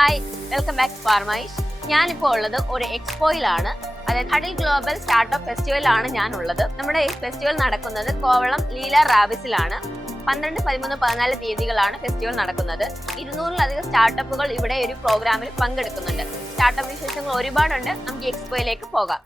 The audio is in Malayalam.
Hi, welcome back to ഫാർമൈഷ്. ഞാനിപ്പോൾ ഉള്ളത് ഒരു എക്സ്പോയിലാണ്. അതായത് ഹഡിൽ ഗ്ലോബൽ സ്റ്റാർട്ടപ്പ് ഫെസ്റ്റിവലാണ് ഞാനുള്ളത്. നമ്മുടെ ഈ ഫെസ്റ്റിവൽ നടക്കുന്നത് കോവളം ലീല റാവിസിലാണ്. 12, 13, 14 തീയതികളാണ് ഫെസ്റ്റിവൽ നടക്കുന്നത്. 200-ലധികം സ്റ്റാർട്ടപ്പുകൾ ഇവിടെ ഒരു പ്രോഗ്രാമിൽ പങ്കെടുക്കുന്നുണ്ട്. സ്റ്റാർട്ടപ്പ് വിശേഷങ്ങൾ ഒരുപാടുണ്ട്. നമുക്ക് ഈ എക്സ്പോയിലേക്ക് പോകാം.